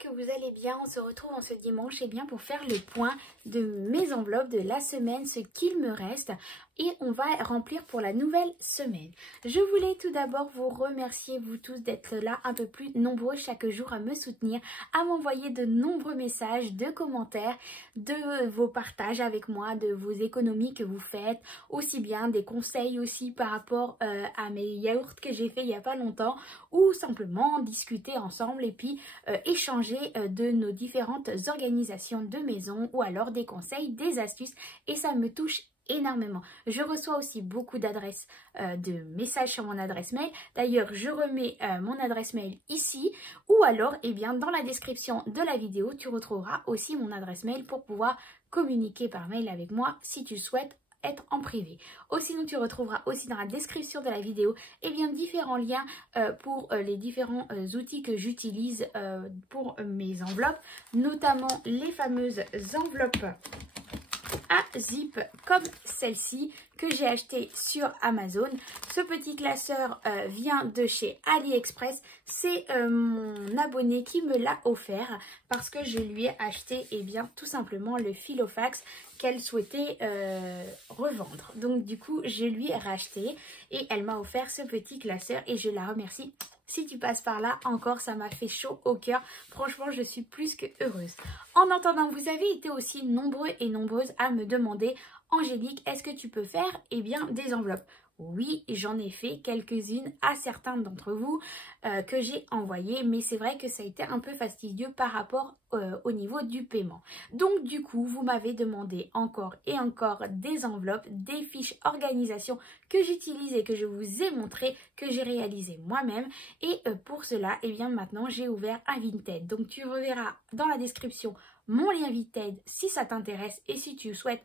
que vous allez bien. On se retrouve en ce dimanche pour faire le point de mes enveloppes de la semaine, ce qu'il me reste. Et on va remplir pour la nouvelle semaine. Je voulais tout d'abord vous remercier, vous tous, d'être là un peu plus nombreux chaque jour à me soutenir, à m'envoyer de nombreux messages, de commentaires, de vos partages avec moi, de vos économies que vous faites, aussi bien des conseils aussi par rapport à mes yaourts que j'ai fait il n'y a pas longtemps, ou simplement discuter ensemble et puis échanger de nos différentes organisations de maison, ou alors des conseils, des astuces, et ça me touche énormément. Je reçois aussi beaucoup d'adresses, de messages sur mon adresse mail. D'ailleurs, je remets mon adresse mail ici, ou alors, dans la description de la vidéo, tu retrouveras aussi mon adresse mail pour pouvoir communiquer par mail avec moi si tu souhaites être en privé. Sinon, tu retrouveras aussi dans la description de la vidéo différents liens pour les différents outils que j'utilise pour mes enveloppes, notamment les fameuses enveloppes à zip comme celle-ci que j'ai acheté sur Amazon. Ce petit classeur vient de chez AliExpress. C'est mon abonné qui me l'a offert parce que je lui ai acheté tout simplement le Filofax qu'elle souhaitait revendre. Donc du coup je lui ai racheté et elle m'a offert ce petit classeur et je la remercie. Si tu passes par là, encore, ça m'a fait chaud au cœur. Franchement, je suis plus que heureuse. En attendant, vous avez été aussi nombreux et nombreuses à me demander « Angélique, est-ce que tu peux faire des enveloppes ?» Oui, j'en ai fait quelques-unes à certains d'entre vous que j'ai envoyées, mais c'est vrai que ça a été un peu fastidieux par rapport au niveau du paiement. Donc du coup, vous m'avez demandé encore et encore des enveloppes, des fiches organisation que j'utilise et que je vous ai montré, que j'ai réalisé moi-même. Et pour cela, maintenant j'ai ouvert un Vinted. Donc tu reverras dans la description mon lien Vinted si ça t'intéresse et si tu souhaites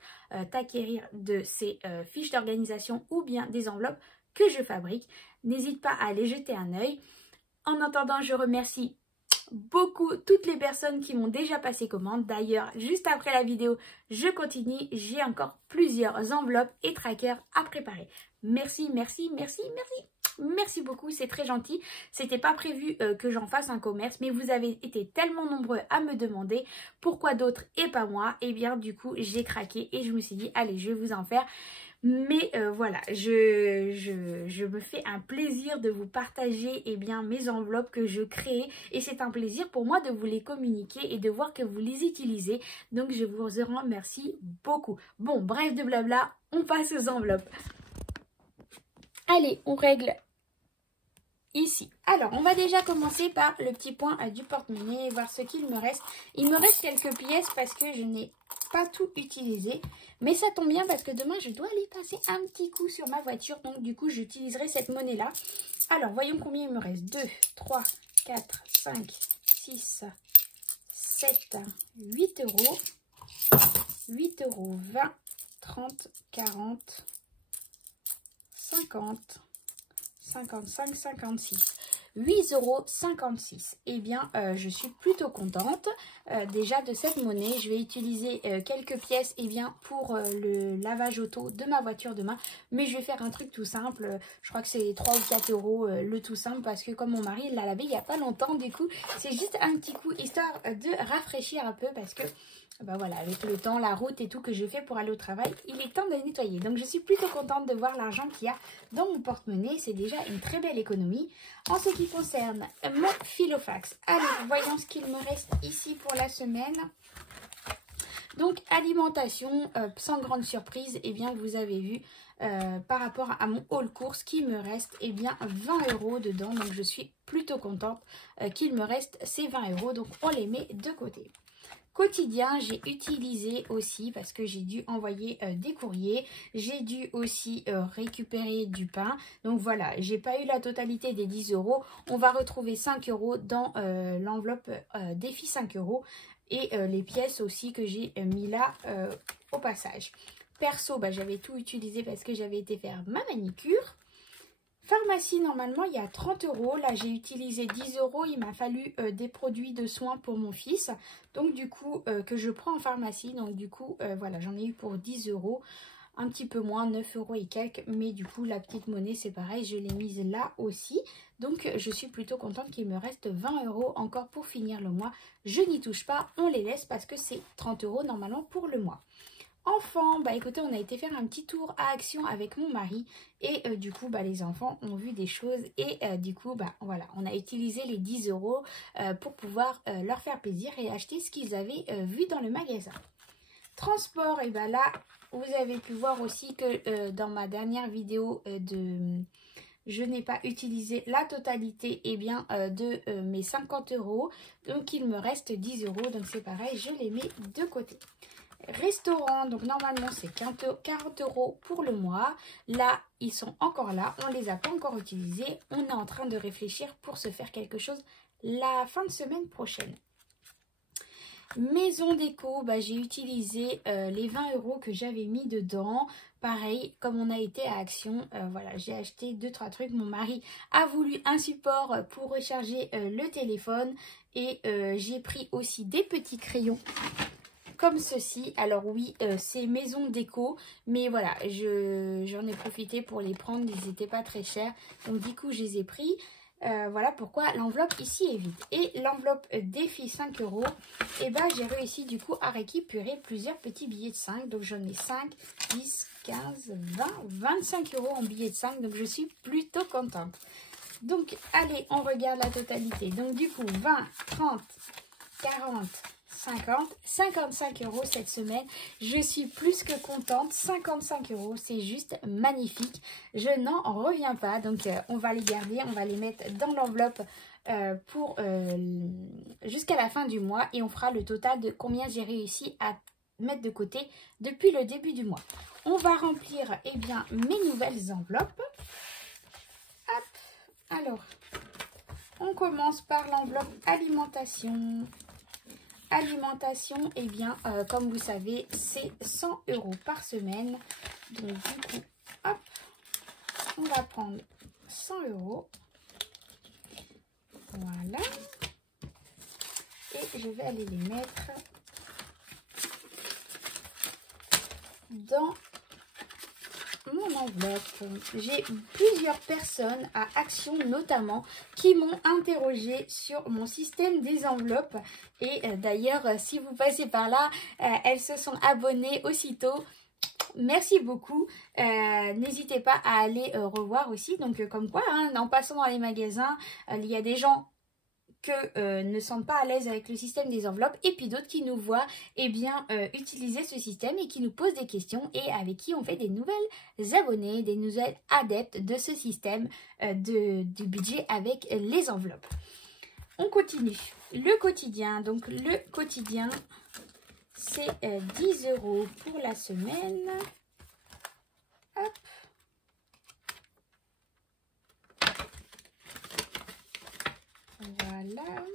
t'acquérir de ces fiches d'organisation ou bien des enveloppes que je fabrique. N'hésite pas à aller jeter un œil. En attendant, je remercie beaucoup toutes les personnes qui m'ont déjà passé commande. D'ailleurs, juste après la vidéo, je continue. J'ai encore plusieurs enveloppes et trackers à préparer. Merci, merci, merci, merci. Merci beaucoup, c'est très gentil. C'était pas prévu que j'en fasse un commerce, mais vous avez été tellement nombreux à me demander pourquoi d'autres et pas moi. Du coup, j'ai craqué et je me suis dit, allez, je vais vous en faire. Mais voilà, je me fais un plaisir de vous partager mes enveloppes que je crée. Et c'est un plaisir pour moi de vous les communiquer et de voir que vous les utilisez. Donc je vous en remercie beaucoup. Bon, bref de blabla, on passe aux enveloppes. Allez, on règle ici. Alors, on va déjà commencer par le petit point du porte-monnaie et voir ce qu'il me reste. Il me reste quelques pièces parce que je n'ai pas tout utilisé. Mais ça tombe bien parce que demain, je dois aller passer un petit coup sur ma voiture. Donc, du coup, j'utiliserai cette monnaie-là. Alors, voyons combien il me reste. 2, 3, 4, 5, 6, 7, 8 euros. 8 euros, 20, 30, 40, 50, 55, 56. 8,56 €. Je suis plutôt contente déjà de cette monnaie. Je vais utiliser quelques pièces pour le lavage auto de ma voiture demain. Mais je vais faire un truc tout simple. Je crois que c'est 3 ou 4 € le tout simple parce que comme mon mari l'a lavé il n'y a pas longtemps, du coup c'est juste un petit coup histoire de rafraîchir un peu parce que voilà, avec le temps, la route et tout que je fais pour aller au travail, il est temps de nettoyer. Donc je suis plutôt contente de voir l'argent qu'il y a dans mon porte-monnaie. C'est déjà une très belle économie. En ce qui concerne mon Filofax, allez, voyons ce qu'il me reste ici pour la semaine. Donc alimentation, sans grande surprise, vous avez vu par rapport à mon haul course qu'il me reste 20 € dedans. Donc je suis plutôt contente qu'il me reste ces 20 €. Donc on les met de côté. Quotidien, j'ai utilisé aussi parce que j'ai dû envoyer des courriers. J'ai dû aussi récupérer du pain. Donc voilà, j'ai pas eu la totalité des 10 €. On va retrouver 5 € dans l'enveloppe défi 5 €. Et les pièces aussi que j'ai mis là au passage. Perso, j'avais tout utilisé parce que j'avais été faire ma manicure. Pharmacie, normalement, il y a 30 €. Là, j'ai utilisé 10 €. Il m'a fallu des produits de soins pour mon fils. Donc, du coup, que je prends en pharmacie. Donc, du coup, voilà, j'en ai eu pour 10 €. un petit peu moins, 9 € et quelques. Mais du coup, la petite monnaie, c'est pareil, je l'ai mise là aussi. Donc, je suis plutôt contente qu'il me reste 20 € encore pour finir le mois. Je n'y touche pas, on les laisse parce que c'est 30 € normalement pour le mois. Enfants, bah écoutez, on a été faire un petit tour à Action avec mon mari et du coup, bah les enfants ont vu des choses et du coup, bah voilà, on a utilisé les 10 € pour pouvoir leur faire plaisir et acheter ce qu'ils avaient vu dans le magasin. Transport, et bah là, vous avez pu voir aussi que dans ma dernière vidéo je n'ai pas utilisé la totalité de mes 50 €, donc il me reste 10 €, donc c'est pareil, je les mets de côté. Restaurant, donc normalement c'est 40 € pour le mois. Là, ils sont encore là, on ne les a pas encore utilisés. On est en train de réfléchir pour se faire quelque chose la fin de semaine prochaine. Maison déco, bah, j'ai utilisé les 20 € que j'avais mis dedans. Pareil, comme on a été à Action, voilà, j'ai acheté 2-3 trucs. Mon mari a voulu un support pour recharger le téléphone. Et j'ai pris aussi des petits crayons comme ceci. Alors oui, c'est maison déco, mais voilà, j'en ai profité pour les prendre, ils n'étaient pas très chers, donc du coup je les ai pris. Voilà pourquoi l'enveloppe ici est vide. Et l'enveloppe défi 5 €, et ben j'ai réussi du coup à récupérer plusieurs petits billets de 5, donc j'en ai 5, 10, 15, 20, 25 € en billets de 5, donc je suis plutôt contente. Donc allez, on regarde la totalité. Donc du coup 20, 30, 40, 50, 55 € cette semaine. Je suis plus que contente. 55 €, c'est juste magnifique. Je n'en reviens pas. Donc, on va les garder. On va les mettre dans l'enveloppe pour jusqu'à la fin du mois. Et on fera le total de combien j'ai réussi à mettre de côté depuis le début du mois. On va remplir mes nouvelles enveloppes. Hop. Alors, on commence par l'enveloppe alimentation. Alimentation, comme vous savez, c'est 100 € par semaine. Donc, du coup, hop, on va prendre 100 €. Voilà. Et je vais aller les mettre dans mon enveloppe. J'ai plusieurs personnes à Action notamment qui m'ont interrogé sur mon système des enveloppes et d'ailleurs si vous passez par là, elles se sont abonnées aussitôt. Merci beaucoup. N'hésitez pas à aller revoir aussi. Donc comme quoi, en passant dans les magasins, il y a des gens ne sentent pas à l'aise avec le système des enveloppes et puis d'autres qui nous voient utiliser ce système et qui nous posent des questions et avec qui on fait des nouvelles abonnés, des nouvelles adeptes de ce système du budget avec les enveloppes. On continue. Le quotidien. Donc le quotidien, c'est 10 € pour la semaine. Hop. Voilà.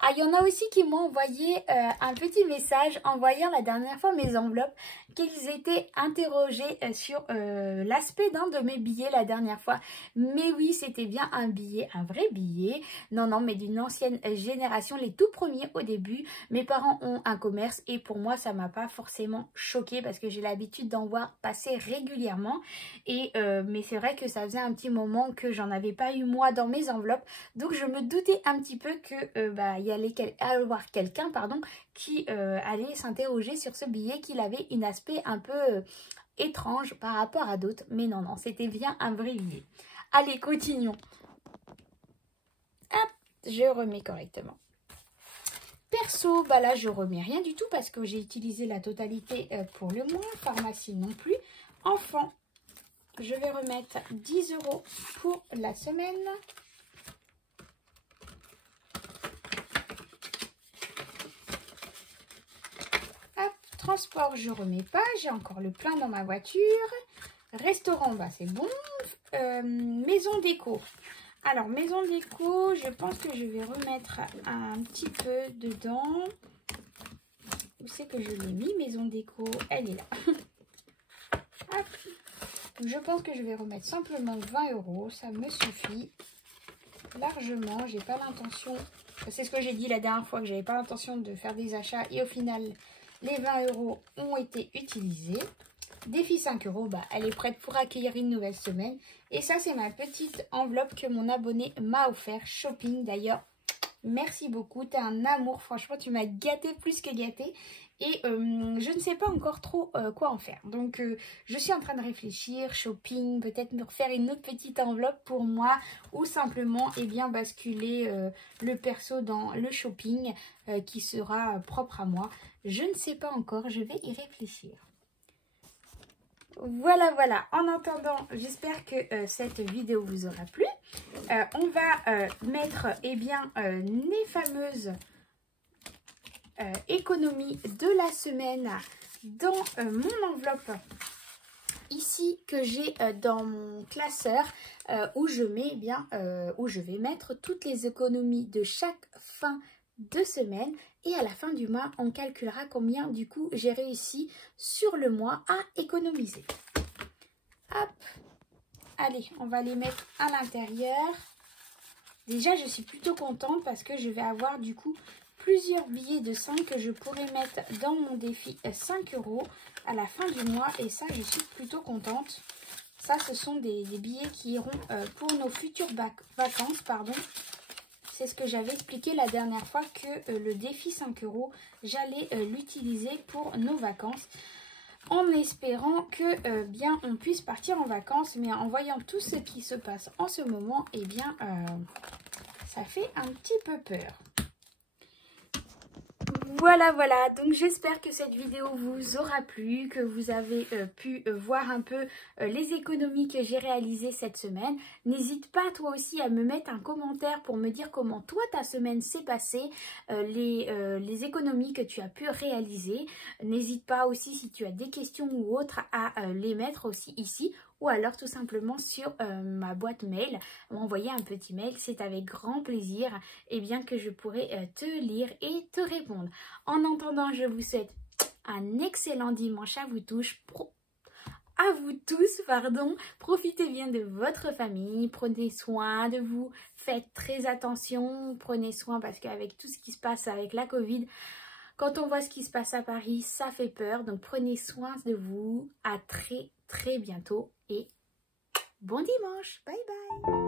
Ah, il y en a aussi qui m'ont envoyé un petit message en voyant la dernière fois mes enveloppes, qu'ils étaient interrogés sur l'aspect d'un de mes billets la dernière fois. Mais oui, c'était bien un billet, un vrai billet. Non, mais d'une ancienne génération, les tout premiers au début. Mes parents ont un commerce et pour moi, ça m'a pas forcément choquée parce que j'ai l'habitude d'en voir passer régulièrement. Mais c'est vrai que ça faisait un petit moment que j'en avais pas eu moi dans mes enveloppes. Donc je me doutais un petit peu que il y allait avoir quelqu'un qui allait s'interroger sur ce billet, qu'il avait un aspect un peu étrange par rapport à d'autres. Mais non, c'était bien un vrai billet. Allez, continuons. Hop, je remets correctement. Perso, là, je remets rien du tout parce que j'ai utilisé la totalité pour le mois. Pharmacie non plus. Enfant, je vais remettre 10 € pour la semaine. Transport, je remets pas. J'ai encore le plein dans ma voiture. Restaurant, c'est bon. Maison déco. Alors, maison déco, je pense que je vais remettre un petit peu dedans. Où c'est que je l'ai mis, maison déco? Elle est là. Hop. Je pense que je vais remettre simplement 20 €. Ça me suffit largement. J'ai pas l'intention... C'est ce que j'ai dit la dernière fois, que j'avais pas l'intention de faire des achats. Et au final... les 20 € ont été utilisés. Défi 5 €, bah, elle est prête pour accueillir une nouvelle semaine. Et ça, c'est ma petite enveloppe que mon abonné m'a offert. Shopping d'ailleurs. Merci beaucoup, t'es un amour. Franchement, tu m'as gâté plus que gâté. Et je ne sais pas encore trop quoi en faire. Donc, je suis en train de réfléchir. Shopping, peut-être me refaire une autre petite enveloppe pour moi. Ou simplement, eh bien, basculer le perso dans le shopping qui sera propre à moi. Je ne sais pas encore, je vais y réfléchir. Voilà, voilà. En attendant, j'espère que cette vidéo vous aura plu. On va mettre eh bien, les fameuses économies de la semaine dans mon enveloppe ici que j'ai dans mon classeur où je mets eh bien où je vais mettre toutes les économies de chaque fin de semaine. Et à la fin du mois, on calculera combien du coup j'ai réussi sur le mois à économiser. Hop, allez, on va les mettre à l'intérieur. Déjà, je suis plutôt contente parce que je vais avoir du coup plusieurs billets de 5 que je pourrais mettre dans mon défi 5 € à la fin du mois. Et ça, je suis plutôt contente. Ça, ce sont des billets qui iront pour nos futures vacances, pardon. C'est ce que j'avais expliqué la dernière fois que le défi 5 €, j'allais l'utiliser pour nos vacances. En espérant que bien on puisse partir en vacances, mais en voyant tout ce qui se passe en ce moment, eh bien ça fait un petit peu peur. Voilà, voilà, donc j'espère que cette vidéo vous aura plu, que vous avez pu voir un peu les économies que j'ai réalisées cette semaine. N'hésite pas toi aussi à me mettre un commentaire pour me dire comment toi ta semaine s'est passée, les économies que tu as pu réaliser. N'hésite pas aussi si tu as des questions ou autres à les mettre aussi ici. Ou alors tout simplement sur ma boîte mail, m'envoyer un petit mail, c'est avec grand plaisir eh bien, que je pourrai te lire et te répondre. En attendant, je vous souhaite un excellent dimanche à vous tous. Profitez bien de votre famille, prenez soin de vous, faites très attention, prenez soin parce qu'avec tout ce qui se passe avec la Covid, quand on voit ce qui se passe à Paris, ça fait peur. Donc prenez soin de vous. À très bientôt et bon dimanche. Bye bye.